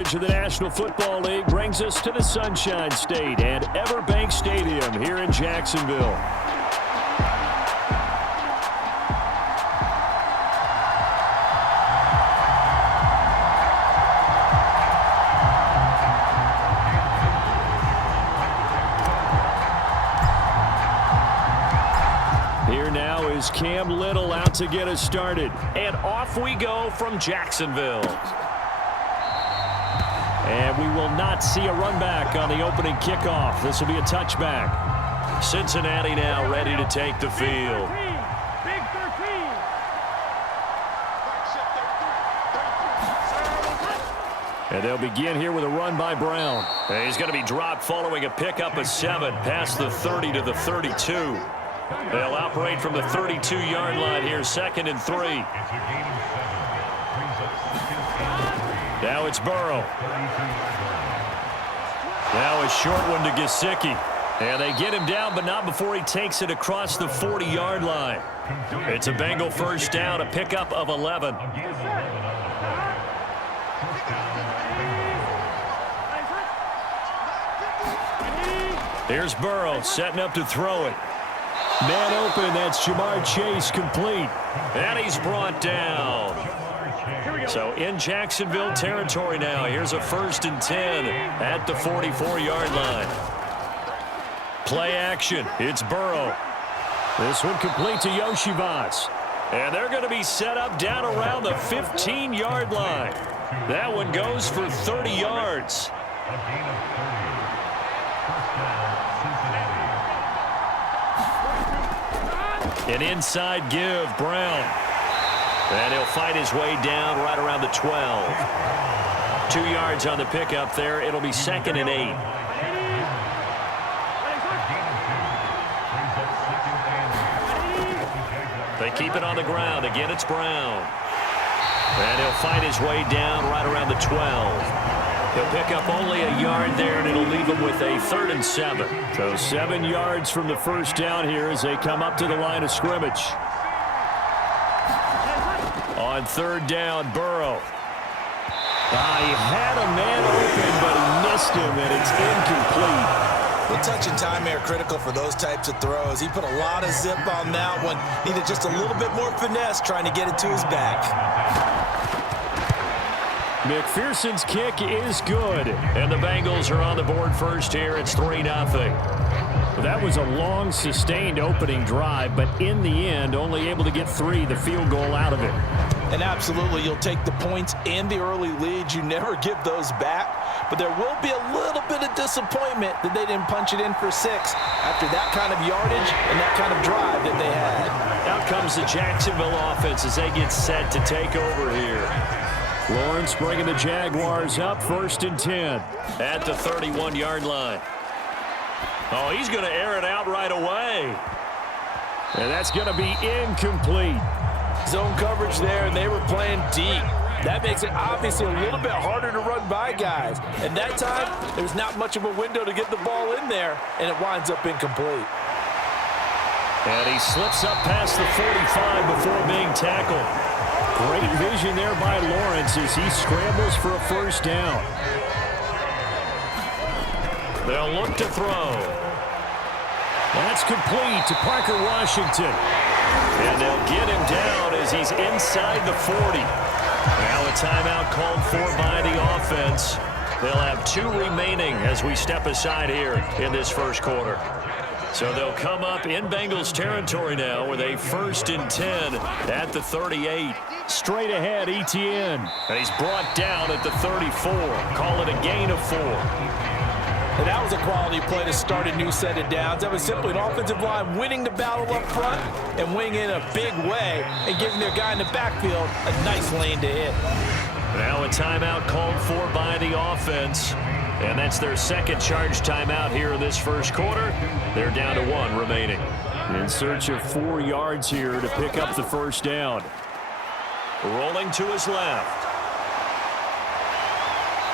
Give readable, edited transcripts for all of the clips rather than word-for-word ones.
Of the National Football League brings us to the Sunshine State and Everbank Stadium here in Jacksonville. Here now is Cam Little out to get us started. And off we go from Jacksonville. And we will not see a run back on the opening kickoff. This will be a touchback. Cincinnati now ready to take the field. Big 13. And they'll begin here with a run by Brown. And he's going to be dropped following a pickup of 7 past the 30 to the 32. They'll operate from the 32-yard line here, 2nd and 3. Now it's Burrow. Now a short one to Gesicki. And they get him down, but not before he takes it across the 40-yard line. It's a Bengal first down, a pickup of 11. Here's Burrow setting up to throw it. Man open, that's Jamar Chase complete. And he's brought down. So in Jacksonville territory now. Here's a 1st and 10 at the 44-yard line. Play action. It's Burrow. This one complete to Yoshivas. And they're going to be set up down around the 15-yard line. That one goes for 30 yards. An inside give, Brown. And he'll fight his way down right around the 12. 2 yards on the pickup there. It'll be 2nd and 8. They keep it on the ground. Again, it's Brown. And he'll fight his way down right around the 12. He'll pick up only a yard there, and it'll leave him with a 3rd and 7. So 7 yards from the first down here as they come up to the line of scrimmage. On 3rd down, Burrow. He had a man open, but he missed him, and it's incomplete. The touch and time are critical for those types of throws. He put a lot of zip on that one. Needed just a little bit more finesse trying to get it to his back. McPherson's kick is good. And the Bengals are on the board first here. It's 3-0. That was a long, sustained opening drive, but in the end, only able to get 3, the field goal out of it. And absolutely, you'll take the points and the early leads. You never give those back. But there will be a little bit of disappointment that they didn't punch it in for 6 after that kind of yardage and that kind of drive that they had. Out comes the Jacksonville offense as they get set to take over here. Lawrence bringing the Jaguars up, 1st and 10. At the 31-yard line. Oh, he's going to air it out right away. And that's going to be incomplete. Zone coverage there, and they were playing deep. That makes it obviously a little bit harder to run by guys. And that time, there's not much of a window to get the ball in there, and it winds up incomplete. And he slips up past the 45 before being tackled. Great vision there by Lawrence as he scrambles for a first down. They'll look to throw. That's complete to Parker Washington. And they'll get him down as he's inside the 40. Now a timeout called for by the offense. They'll have 2 remaining as we step aside here in this first quarter. So they'll come up in Bengals territory now with a 1st and 10 at the 38. Straight ahead, Etienne. And he's brought down at the 34. Call it a gain of 4. And that was a quality play to start a new set of downs. That was simply an offensive line winning the battle up front and winning in a big way and giving their guy in the backfield a nice lane to hit. Now a timeout called for by the offense. And that's their 2nd charge timeout here in this first quarter. They're down to 1 remaining. In search of 4 yards here to pick up the first down. Rolling to his left.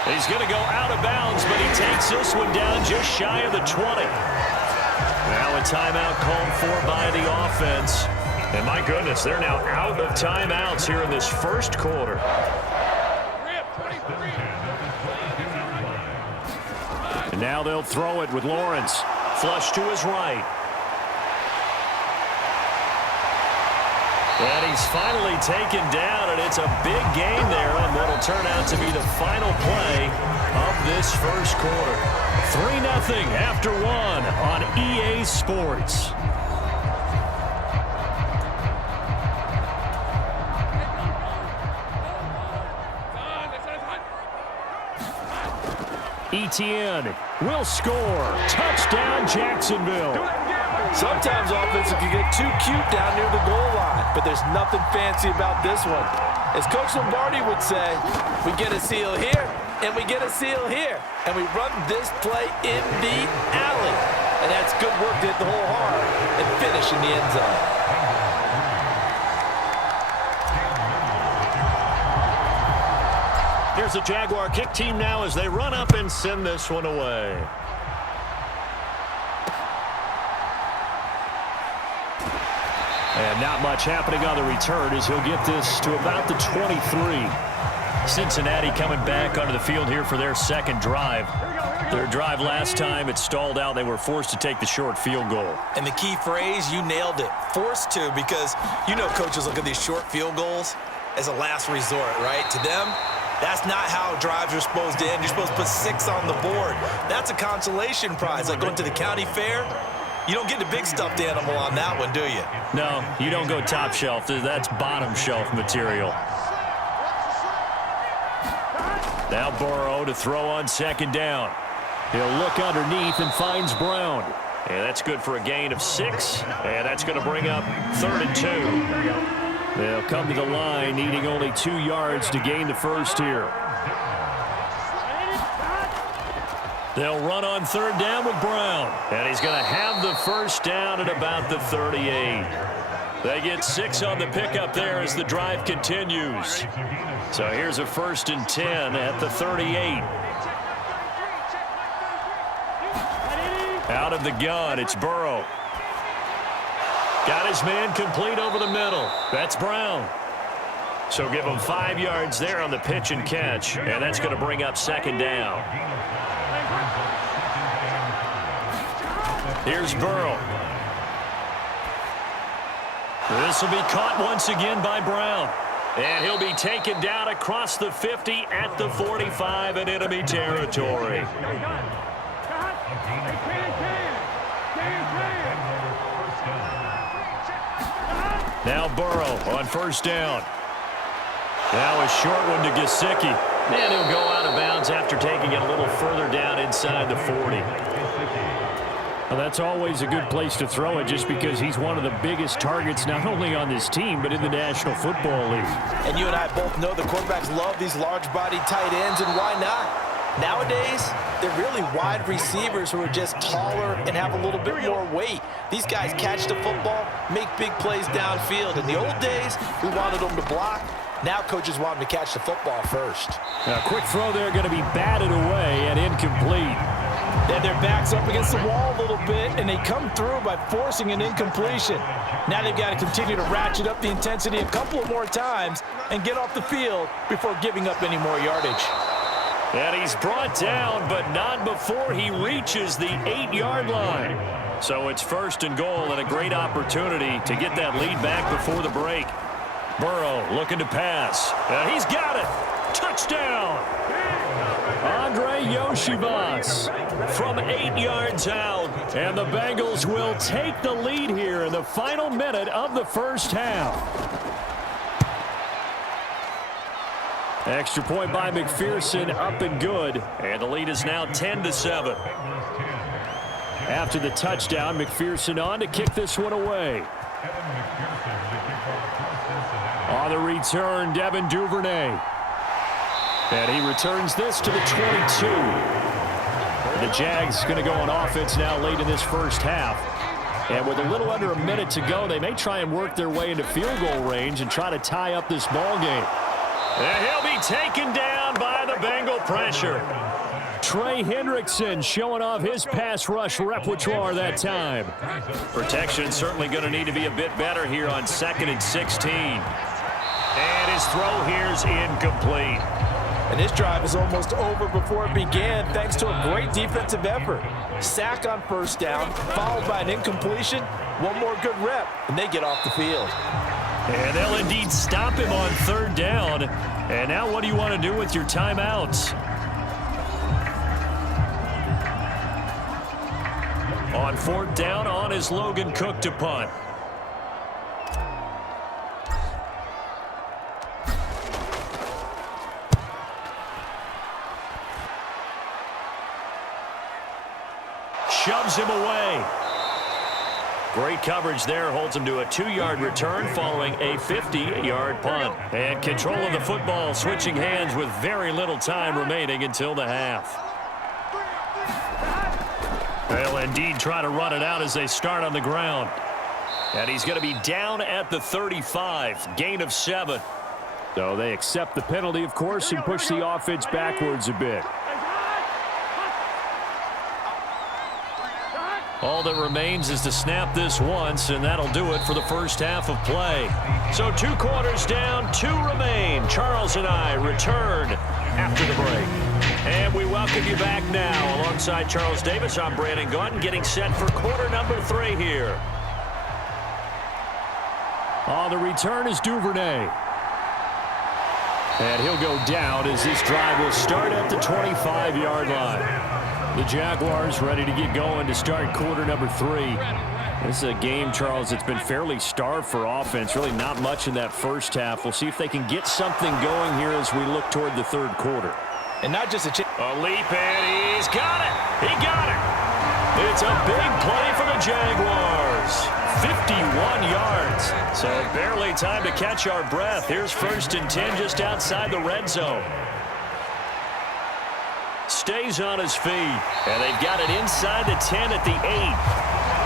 He's going to go out of bounds, but he takes this one down just shy of the 20. Now a timeout called for by the offense. And my goodness, they're now out of timeouts here in this first quarter. And now they'll throw it with Lawrence. Flush to his right. And he's finally taken down, and it's a big gain there on what will turn out to be the final play of this first quarter. 3-0 after one on EA Sports. Etienne will score. Touchdown, Jacksonville. Sometimes offense can get too cute down near the goal line, but there's nothing fancy about this one. As Coach Lombardi would say, we get a seal here, and we get a seal here, and we run this play in the alley. And that's good work to hit the hole hard and finish in the end zone. Here's the Jaguar kick team now as they run up and send this one away. And not much happening on the return as he'll get this to about the 23. Cincinnati coming back onto the field here for their second drive. Their drive last time, it stalled out. They were forced to take the short field goal. And the key phrase, you nailed it, forced to, because you know coaches look at these short field goals as a last resort, right? To them, that's not how drives are supposed to end. You're supposed to put 6 on the board. That's a consolation prize, like going to the county fair. You don't get the big stuffed animal on that one, do you? No, you don't go top shelf. That's bottom shelf material. Now Burrow to throw on second down. He'll look underneath and finds Brown. And that's good for a gain of 6. And that's going to bring up 3rd and 2. They'll come to the line needing only 2 yards to gain the first here. They'll run on 3rd down with Brown. And he's going to have the first down at about the 38. They get 6 on the pickup there as the drive continues. So here's a 1st and 10 at the 38. Out of the gun, it's Burrow. Got his man complete over the middle. That's Brown. So give him 5 yards there on the pitch and catch. And that's going to bring up 2nd down. Here's Burrow. This will be caught once again by Brown. And he'll be taken down across the 50 at the 45 in enemy territory. Now Burrow on 1st down. Now a short one to Gesicki. And he'll go out of bounds after taking it a little further down inside the 40. Well, that's always a good place to throw it just because he's one of the biggest targets not only on this team but in the National Football League. And you and I both know the quarterbacks love these large-bodied tight ends, and why not? Nowadays, they're really wide receivers who are just taller and have a little bit more weight. These guys catch the football, make big plays downfield. In the old days, we wanted them to block. Now coaches want them to catch the football first. A quick throw there going to be batted away and incomplete. Then their back's up against the wall a little bit, and they come through by forcing an incompletion. Now they've got to continue to ratchet up the intensity a couple of more times and get off the field before giving up any more yardage. And he's brought down, but not before he reaches the 8-yard line. So it's 1st and goal and a great opportunity to get that lead back before the break. Burrow looking to pass. And he's got it. Touchdown. Andre Yoshivas from 8 yards out. And the Bengals will take the lead here in the final minute of the first half. Extra point by McPherson, up and good. And the lead is now 10-7. After the touchdown, McPherson on to kick this one away. On the return, Devin Duvernay. And he returns this to the 22. The Jags going to go on offense now late in this first half. And with a little under a minute to go, they may try and work their way into field goal range and try to tie up this ball game. And he'll be taken down by the Bengal pressure. Trey Hendrickson showing off his pass rush repertoire that time. Protection certainly going to need to be a bit better here on 2nd and 16. And his throw here's incomplete. And this drive is almost over before it began thanks to a great defensive effort. Sack on first down, followed by an incompletion. One more good rep, and they get off the field. And they'll indeed stop him on third down. And now what do you want to do with your timeouts? On fourth down, on is Logan Cook to punt. Shoves him away. Great coverage there, holds him to a 2-yard return following a 50-yard punt. And control of the football, switching hands with very little time remaining until the half. They'll indeed try to run it out as they start on the ground. And he's going to be down at the 35, gain of 7. So they accept the penalty, of course, and push the offense backwards a bit. All that remains is to snap this once, and that'll do it for the first half of play. So 2 quarters down, 2 remain. Charles and I return after the break. And we welcome you back now. Alongside Charles Davis, I'm Brandon Gaudin, getting set for quarter number 3 here. On the return is Duvernay. And he'll go down as this drive will start at the 25-yard line. The Jaguars ready to get going to start quarter number 3. This is a game, Charles, that's been fairly starved for offense. Really not much in that first half. We'll see if they can get something going here as we look toward the third quarter. And not just a leap, and he's got it. He got it. It's a big play for the Jaguars. 51 yards. So barely time to catch our breath. Here's 1st and 10 just outside the red zone. Stays on his feet, and they've got it inside the 10 at the 8.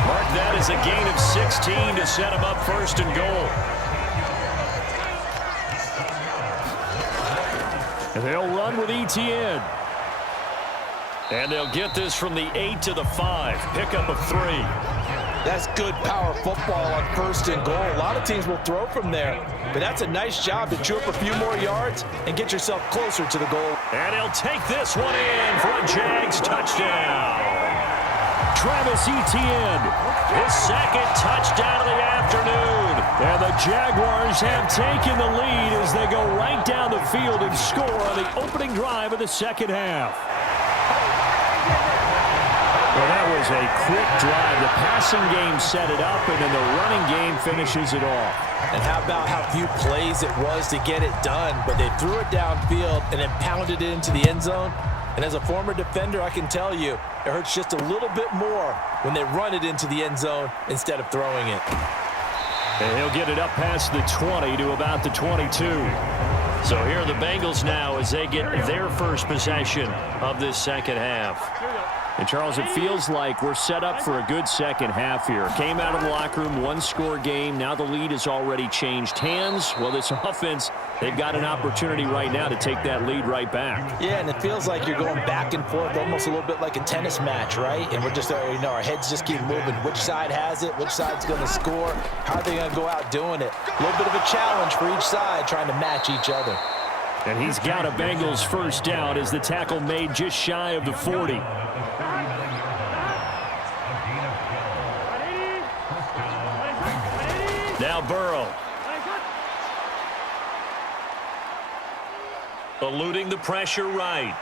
Mark that as a gain of 16 to set him up 1st and goal. And they'll run with ETN. And they'll get this from the 8 to the 5. Pickup of 3. That's good power football on 1st and goal. A lot of teams will throw from there, but that's a nice job to chew up a few more yards and get yourself closer to the goal. And he'll take this one in for a Jags touchdown. Travis Etienne, his 2nd touchdown of the afternoon. And the Jaguars have taken the lead as they go right down the field and score on the opening drive of the second half. Well, that was a quick drive. The passing game set it up, and then the running game finishes it off. And how about how few plays it was to get it done, but they threw it downfield and then pounded it into the end zone. And as a former defender, I can tell you, it hurts just a little bit more when they run it into the end zone instead of throwing it. And he'll get it up past the 20 to about the 22. So here are the Bengals now as they get their first possession of this second half. And, Charles, it feels like we're set up for a good second half here. Came out of the locker room, 1-score game. Now the lead has already changed hands. Well, this offense, they've got an opportunity right now to take that lead right back. Yeah, and it feels like you're going back and forth, almost a little bit like a tennis match, right? And we're just, our heads just keep moving. Which side has it? Which side's going to score? How are they going to go out doing it? A little bit of a challenge for each side, trying to match each other. And he's got a Bengals first down as the tackle made just shy of the 40. Now Burrow. Eluding the pressure right.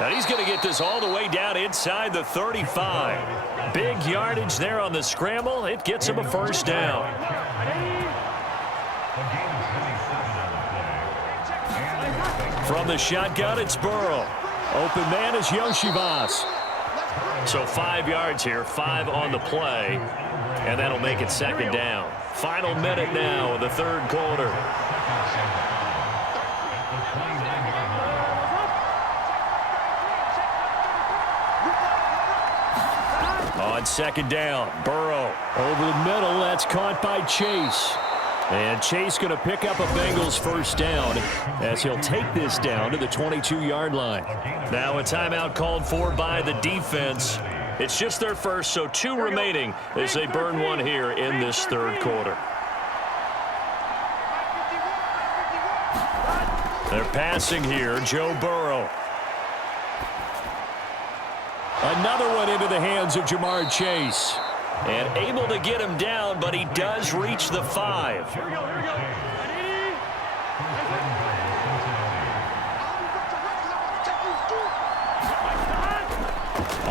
And he's going to get this all the way down inside the 35. Big yardage there on the scramble. It gets him a first down. From the shotgun, it's Burrow. Open man is Yoshivas. So 5 yards here, 5 on the play, and that'll make it second down. Final minute now of the third quarter. On second down, Burrow over the middle. That's caught by Chase. And Chase going to pick up a Bengals first down as he'll take this down to the 22-yard line. Now a timeout called for by the defense. It's just their first, so 2 remaining as they burn one here in this third quarter. They're passing here, Joe Burrow. Another one into the hands of Jamar Chase. And able to get him down, but he does reach the 5. Here we go. Ready?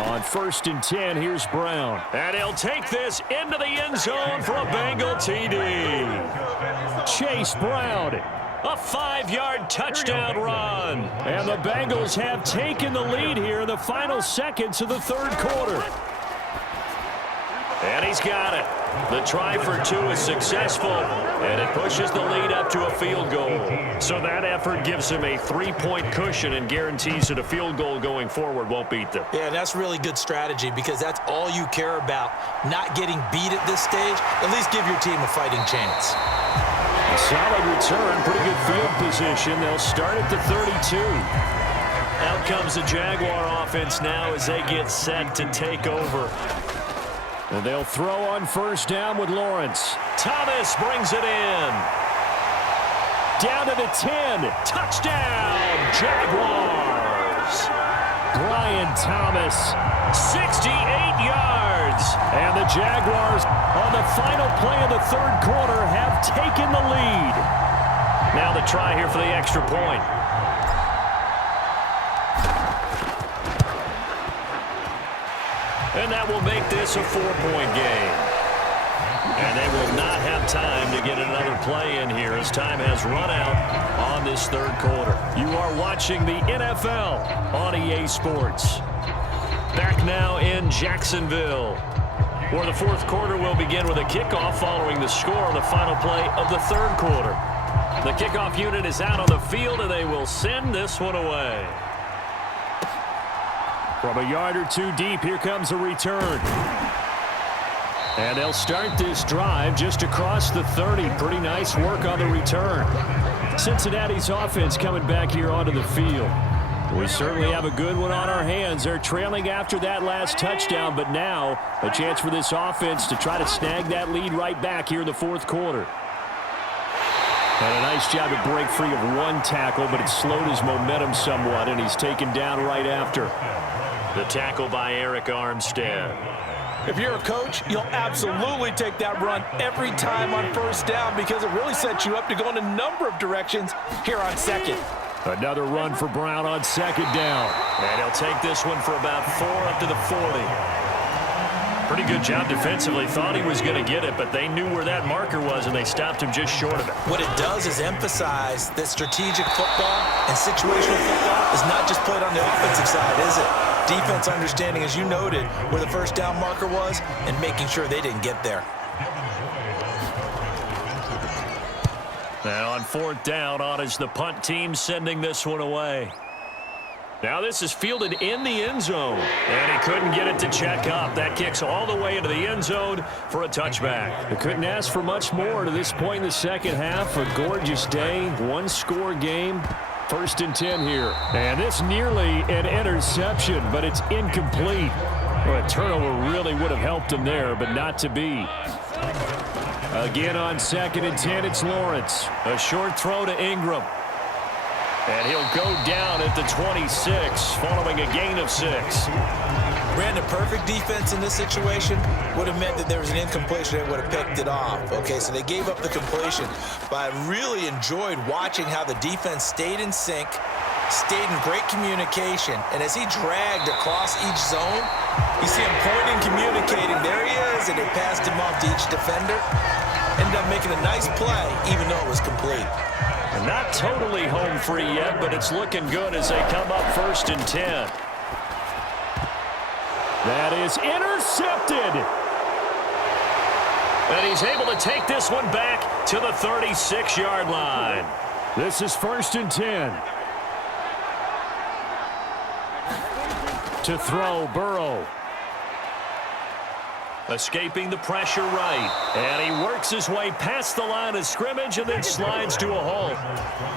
On 1st and 10, here's Brown. And he'll take this into the end zone for a Bengal TD. Chase Brown, a 5-yard touchdown run. And the Bengals have taken the lead here in the final seconds of the third quarter. And he's got it. The try for 2 is successful, and it pushes the lead up to a field goal. So that effort gives him a 3-point cushion and guarantees that a field goal going forward won't beat them. Yeah, that's really good strategy because that's all you care about. Not getting beat at this stage. At least give your team a fighting chance. A solid return, pretty good field position. They'll start at the 32. Out comes the Jaguar offense now as they get set to take over. And they'll throw on 1st down with Lawrence. Thomas brings it in. Down to the 10. Touchdown, Jaguars. Brian Thomas, 68 yards. And the Jaguars, on the final play of the third quarter, have taken the lead. Now the try here for the extra point. And that will make this a 4-point game. And they will not have time to get another play in here as time has run out on this third quarter. You are watching the NFL on EA Sports. Back now in Jacksonville, where the fourth quarter will begin with a kickoff following the score on the final play of the third quarter. The kickoff unit is out on the field, and they will send this one away. From a yard or 2 deep, here comes a return. And they'll start this drive just across the 30. Pretty nice work on the return. Cincinnati's offense coming back here onto the field. We certainly have a good one on our hands. They're trailing after that last touchdown, but now a chance for this offense to try to snag that lead right back here in the fourth quarter. And a nice job to break free of 1 tackle, but it slowed his momentum somewhat, and he's taken down right after. The tackle by Eric Armstead. If you're a coach, you'll absolutely take that run every time on 1st down because it really sets you up to go in a number of directions here on 2nd. Another run for Brown on 2nd down. And he'll take this one for about 4 up to the 40. Pretty good job defensively. Thought he was going to get it, but they knew where that marker was, and they stopped him just short of it. What it does is emphasize that strategic football and situational football is not just played on the offensive side, is it? Defense understanding, as you noted, where the 1st down marker was and making sure they didn't get there. Now on 4th down, on is the punt team sending this one away. Now this is fielded in the end zone, and he couldn't get it to check up. That kicks all the way into the end zone for a touchback. They couldn't ask for much more to this point in the second half. A gorgeous day, 1-score game. 1st and 10 here. And this nearly an interception, but it's incomplete. Well, a turnover really would have helped him there, but not to be. Again on 2nd and 10, it's Lawrence. A short throw to Ingram. And he'll go down at the 26, following a gain of 6. Brandon, perfect defense in this situation would have meant that there was an incompletion that would have picked it off. Okay, so they gave up the completion. But I really enjoyed watching how the defense stayed in sync, stayed in great communication. And as he dragged across each zone, you see him pointing, communicating. There he is, and they passed him off to each defender. Ended up making a nice play, even though it was complete. Not totally home free yet, but it's looking good as they come up 1st and 10. That is intercepted. And he's able to take this one back to the 36-yard line. This is 1st and 10. To throw, Burrow. Escaping the pressure right. And he works his way past the line of scrimmage and then slides to a halt.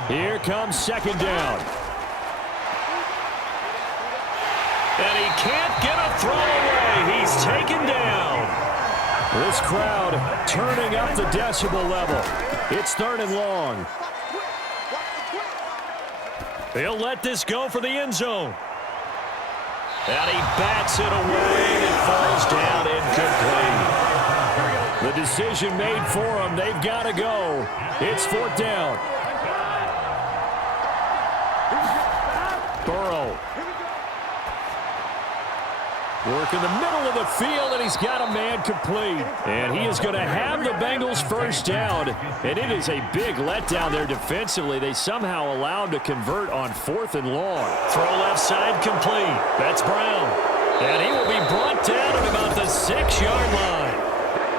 Here comes 2nd down. And he can't get a throw away. He's taken down. This crowd turning up the decibel level. It's 3rd and long. He'll let this go for the end zone. And he bats it away and falls down incomplete. The decision made for him. They've got to go. It's 4th down. Burrow. Work in the middle of the field, and he's got a man complete. And he is going to have the Bengals first down. And it is a big letdown there defensively. They somehow allow him to convert on 4th and long. Throw left side complete. That's Brown. And he will be brought down at about the 6-yard line.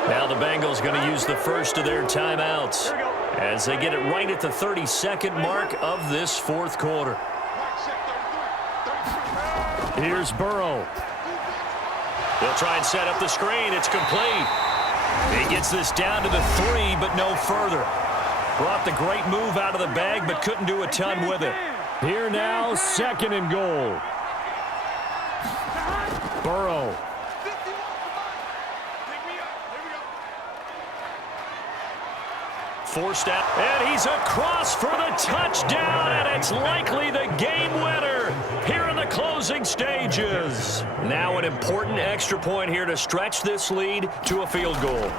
Now the Bengals going to use the first of their timeouts as they get it right at the 32nd mark of this 4th quarter. Here's Burrow. He'll try and set up the screen. It's complete. He gets this down to the 3, but no further. Brought the great move out of the bag, but couldn't do a ton with it. Here now, 2nd and goal. Burrow. Forced out, and he's across for the touchdown, and it's likely the game winner here in the closing stages. Now an important extra point here to stretch this lead to a field goal.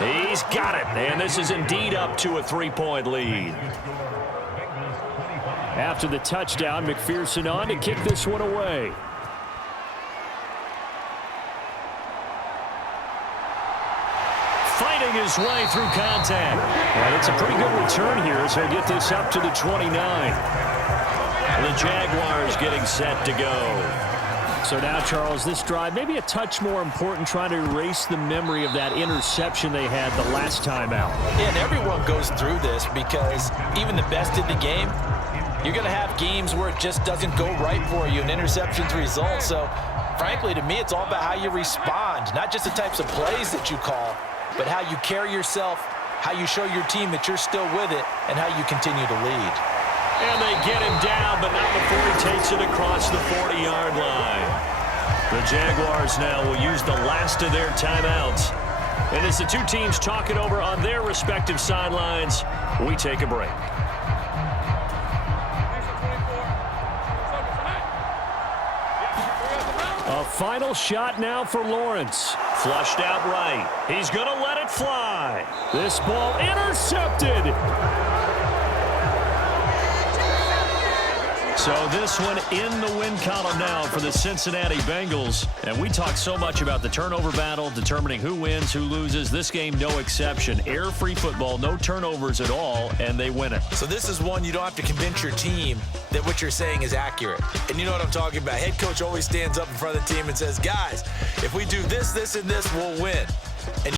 He's got it, and this is indeed up to a 3-point lead. After the touchdown, McPherson on to kick this one away. Fighting his way through contact. And it's a pretty good return here as he'll get this up to the 29. The Jaguars getting set to go. So now, Charles, this drive maybe a touch more important, trying to erase the memory of that interception they had the last time out. Yeah, and everyone goes through this because even the best in the game, you're going to have games where it just doesn't go right for you and interceptions result. So, frankly, to me, it's all about how you respond, not just the types of plays that you call, but how you carry yourself, how you show your team that you're still with it, and how you continue to lead. And they get him down, but not before he takes it across the 40-yard line. The Jaguars now will use the last of their timeouts. And as the two teams talk it over on their respective sidelines, we take a break. A final shot now for Lawrence. Flushed out right. He's going to let it fly. This ball intercepted. So this one in the win column now for the Cincinnati Bengals. And we talk so much about the turnover battle, determining who wins, who loses. This game, no exception. Error-free football, no turnovers at all, and they win it. So this is one you don't have to convince your team that what you're saying is accurate. And you know what I'm talking about. Head coach always stands up in front of the team and says, guys, if we do this, this, and this, we'll win. And